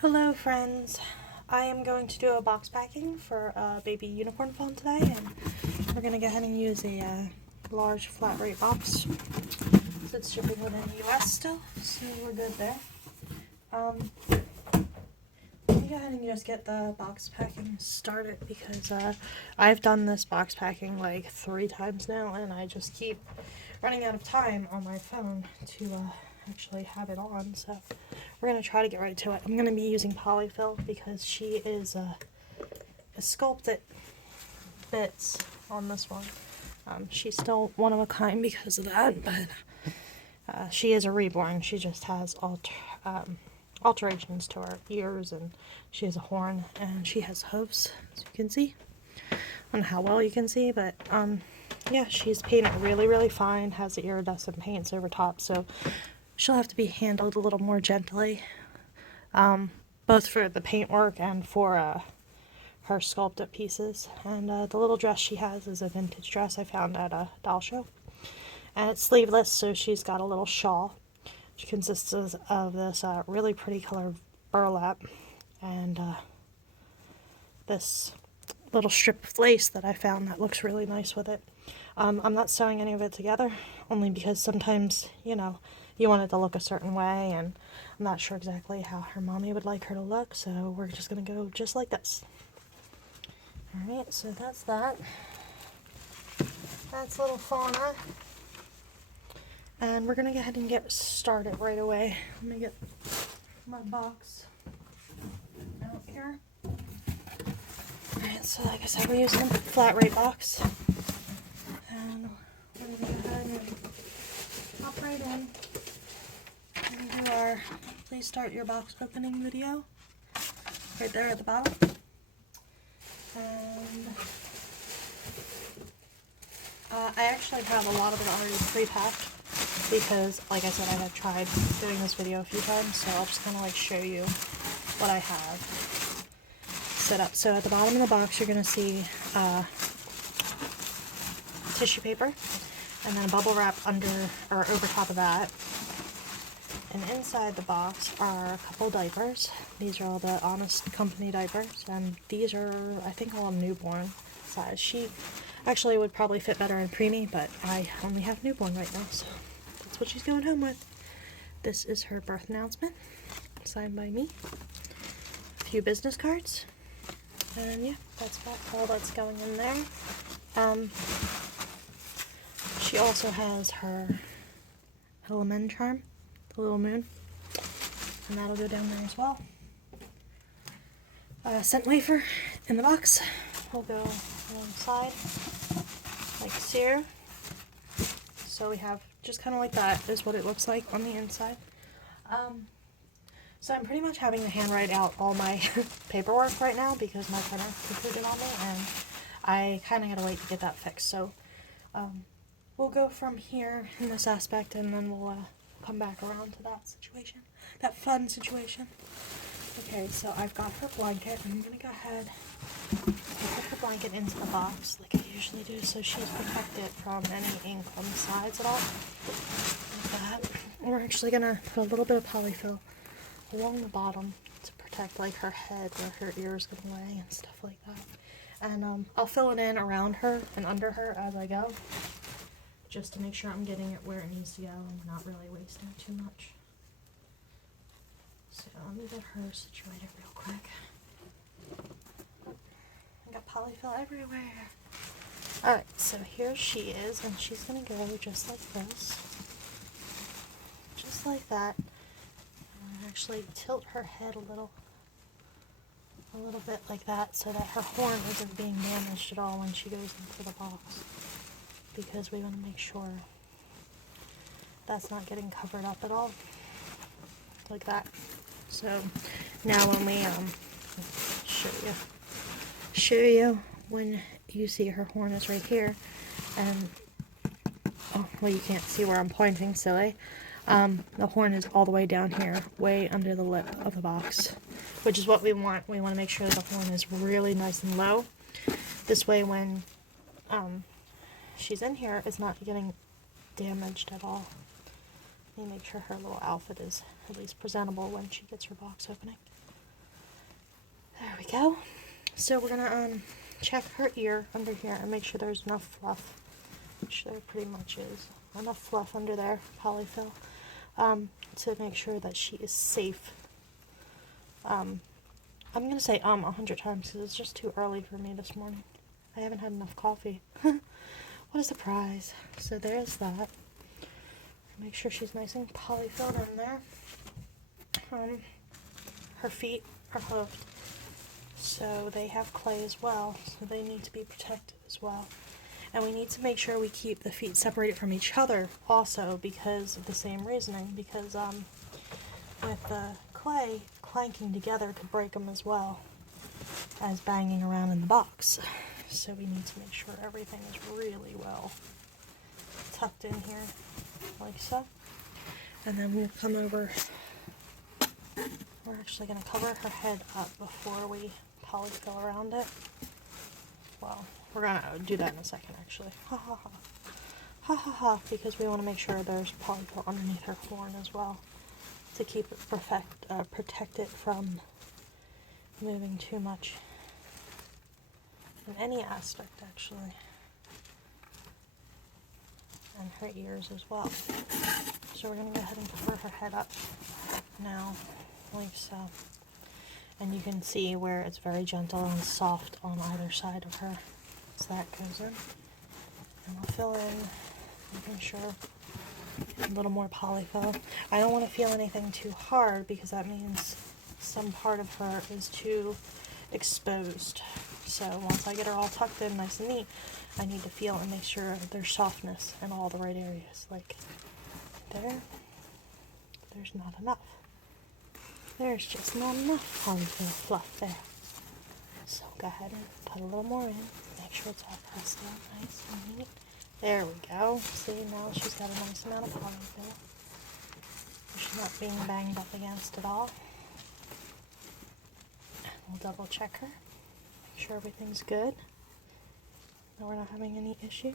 Hello friends, I am going to do a box packing for a baby unicorn fawn today, and we're going to go ahead and use a large flat rate box. So it's shipping within the US still, so we're good there. Let me go ahead and just get the box packing started because I've done this box packing like 3 times now, and I just keep running out of time on my phone to actually have it on, so we're going to try to get right to it. I'm going to be using polyfill because she is a sculpted bits on this one. She's still one of a kind because of that, but she is a reborn. She just has alterations to her ears, and she has a horn, and she has hooves, as you can see. I don't know how well you can see, but yeah, she's painted really fine, has the iridescent paints over top, so she'll have to be handled a little more gently, both for the paintwork and for her sculpted pieces. And the little dress she has is a vintage dress I found at a doll show, and it's sleeveless, so she's got a little shawl which consists of this really pretty colored burlap and this little strip of lace that I found that looks really nice with it. I'm not sewing any of it together, only because sometimes, you know, you want it to look a certain way, and I'm not sure exactly how her mommy would like her to look, so we're just going to go just like this. Alright, so that's that. That's little Fauna. And we're going to go ahead and get started right away. Let me get my box out here. Alright, so like I said, we're using a flat rate box. And we're going to go ahead and hop right in. And do our please start your box opening video right there at the bottom. And I actually have a lot of it already pre-packed because, like I said, I have tried doing this video a few times, so I'll just kind of like show you what I have set up. So at the bottom of the box, you're going to see tissue paper, and then a bubble wrap under or over top of that. And inside the box are a couple diapers. These are all the Honest Company diapers, and these are, I think, all newborn size. She actually would probably fit better in preemie, but I only have newborn right now, so that's what she's going home with. This is her birth announcement, signed by me. A few business cards, and yeah, that's about all that's going in there. She also has her element charm, the little moon, and that'll go down there as well. Scent wafer in the box will go alongside, like so. So we have just kind of like that is what it looks like on the inside. So I'm pretty much having to handwrite out all my paperwork right now because my printer completed on me, and I kind of gotta wait to get that fixed. So we'll go from here in this aspect, and then we'll come back around to that situation, that fun situation. Okay, so I've got her blanket. I'm going to go ahead and put the blanket into the box like I usually do, so she's protected from any ink on the sides at all. Like that. We're actually going to put a little bit of polyfill along the bottom to protect like her head where her ears get away and stuff like that. And I'll fill it in around her and under her as I go, just to make sure I'm getting it where it needs to go and not really wasting too much. So let me get her situated real quick. I got polyfill everywhere. Alright, so here she is, and she's going to go just like this. Just like that. And actually tilt her head a little bit like that so that her horn isn't being damaged at all when she goes into the box. Because we want to make sure that's not getting covered up at all. Like that. So now when we show you when you see her horn is right here, and oh well, you can't see where I'm pointing, silly. The horn is all the way down here, way under the lip of the box, which is what we want. We want to make sure the horn is really nice and low. This way, when she's in here, it's not getting damaged at all. Let me make sure her little outfit is at least presentable when she gets her box opening. There we go. So we're gonna check her ear under here and make sure there's enough fluff, which there pretty much is enough fluff under there, polyfill, to make sure that she is safe. I'm gonna say 100 times because it's just too early for me this morning. I haven't had enough coffee. What a surprise. So there's that. Make sure she's nice and polyfilled in there. Her feet are hoofed, so they have clay as well, so they need to be protected as well. And we need to make sure we keep the feet separated from each other also because of the same reasoning, because with the clay, clanking together could break them as well as banging around in the box. So we need to make sure everything is really well tucked in here, like so. And then we'll come over. We're actually going to cover her head up before we polyfill around it. Well, we're going to do that in a second, actually. Ha ha ha. Ha ha ha, because we want to make sure there's polyfill underneath her horn as well to keep it protect it from moving too much in any aspect, actually. And her ears as well. So we're going to go ahead and cover her head up now, like so. And you can see where it's very gentle and soft on either side of her. So that goes in. And I'll fill in, making sure a little more polyfill. I don't want to feel anything too hard because that means some part of her is too exposed. So once I get her all tucked in nice and neat, I need to feel and make sure there's softness in all the right areas. Like there, there's not enough. There's just not enough polyfill fluff there. So go ahead and put a little more in. Make sure it's all pressed out nice and neat. There we go. See, now she's got a nice amount of polyfill. She's not being banged up against at all. We'll double check her. Make sure everything's good. Now we're not having any issues.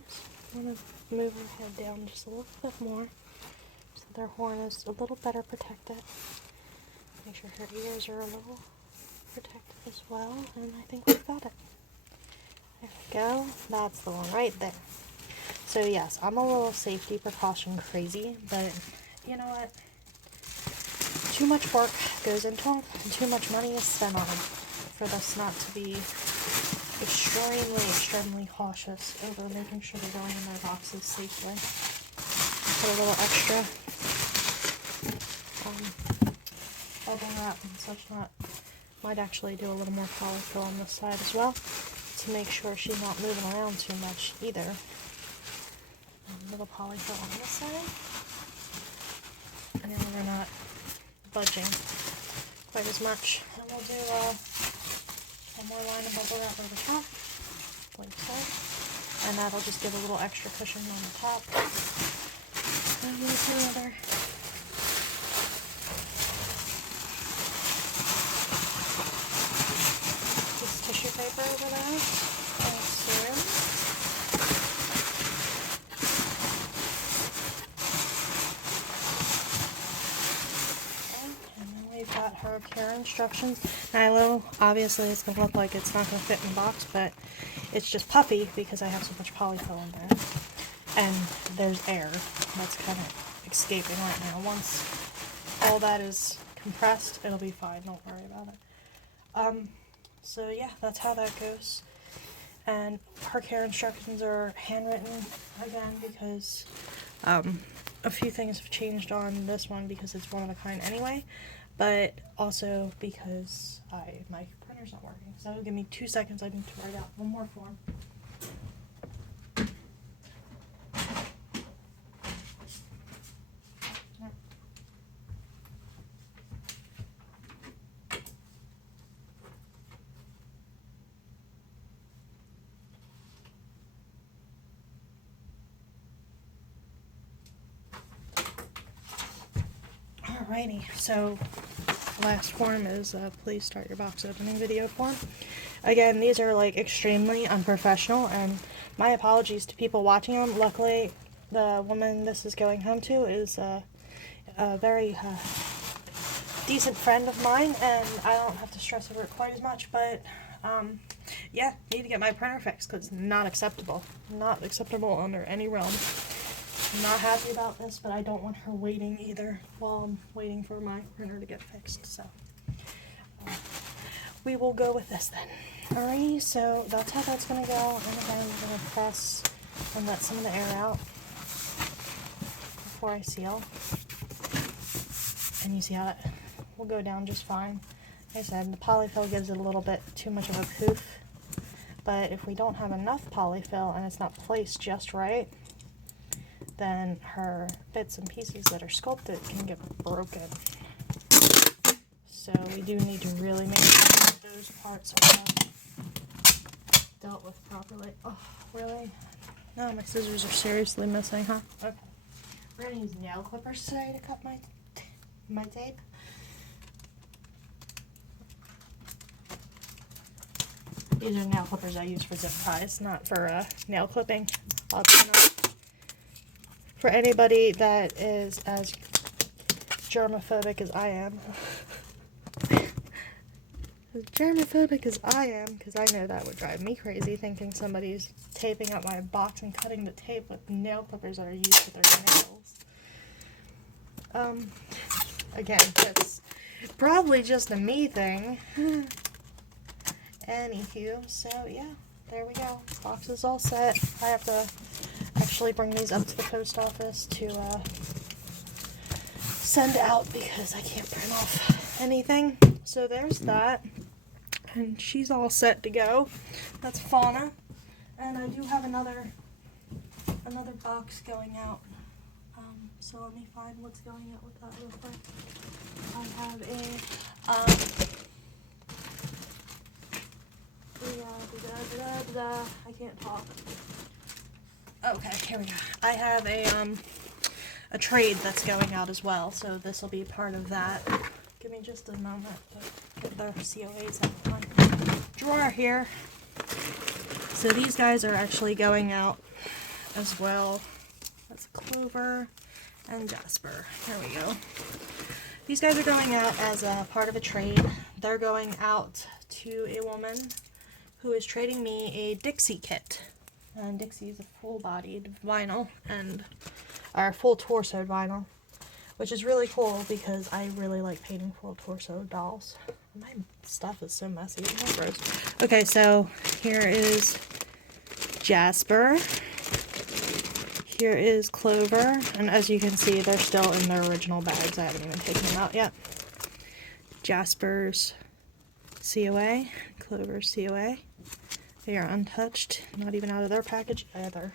I'm going to move her head down just a little bit more so their horn is a little better protected. Make sure her ears are a little protected as well, and I think we've got it. There we go. That's the one right there. So yes, I'm a little safety precaution crazy, but you know what? Too much work goes into them, and too much money is spent on them for this not to be extremely cautious over making sure they're going in their boxes safely. Put a little extra bubble wrap and such not. Might actually do a little more polyfill on this side as well to make sure she's not moving around too much either. A little polyfill on this side, and then we're not budging quite as much. And we'll do one more line of bubble wrap over the top, like so, and that'll just give a little extra cushion on the top. And we'll do another. Tissue paper over that, like so. And then we've got her care instructions. Now, obviously it's going to look like it's not going to fit in the box, but it's just puffy because I have so much polyfill in there. And there's air that's kind of escaping right now. Once all that is compressed, it'll be fine. Don't worry about it. So yeah, that's how that goes. And her care instructions are handwritten again because a few things have changed on this one because it's one of a kind anyway, but also because my printer's not working. So give me 2 seconds, I need to write out one more form. Alrighty, so last form is please start your box opening video form. Again, these are like extremely unprofessional, and my apologies to people watching them. Luckily, the woman this is going home to is very decent friend of mine, and I don't have to stress over it quite as much, but yeah, need to get my printer fixed because not acceptable. Not acceptable under any realm. I'm not happy about this, but I don't want her waiting either while I'm waiting for my printer to get fixed, so we will go with this then. Alrighty, so that's how that's going to go, and again I'm going to press and let some of the air out before I seal. And you see how it will go down just fine. Like I said, the polyfill gives it a little bit too much of a poof, but if we don't have enough polyfill and it's not placed just right, then her bits and pieces that are sculpted can get broken. So we do need to really make sure that those parts are dealt with properly. Oh, really? No, my scissors are seriously missing, huh? Okay. We're going to use nail clippers today to cut my tape. These are nail clippers I use for zip ties, not for nail clipping. For anybody that is as germophobic as I am. As germophobic as I am, because I know that would drive me crazy, thinking somebody's taping up my box and cutting the tape with nail clippers that are used for their nails. Again, that's probably just a me thing. Anywho, so yeah, there we go. Box is all set. I have to actually bring these up to the post office to send out because I can't print off anything. So there's that. And she's all set to go. That's Fauna. And I do have another box going out. So let me find what's going out with that real quick. I have I can't talk. Okay, here we go. I have a trade that's going out as well, so this will be part of that. Give me just a moment to get the COAs out of my drawer here. So these guys are actually going out as well. That's Clover and Jasper. There we go. These guys are going out as a part of a trade. They're going out to a woman who is trading me a Dixie kit. And Dixie is a full-bodied vinyl, or full torso vinyl, which is really cool because I really like painting full torso dolls. My stuff is so messy. It's so gross. Okay, so here is Jasper. Here is Clover, and as you can see, they're still in their original bags. I haven't even taken them out yet. Jasper's COA, Clover's COA. They are untouched, not even out of their package either.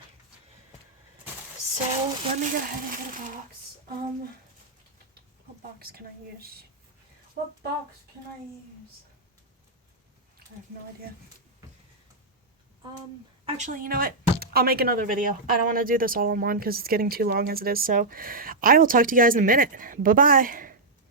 So let me go ahead and get a box. What box can I use? What box can I use? I have no idea. Actually, you know what? I'll make another video. I don't want to do this all in one because it's getting too long as it is. So I will talk to you guys in a minute. Bye-bye.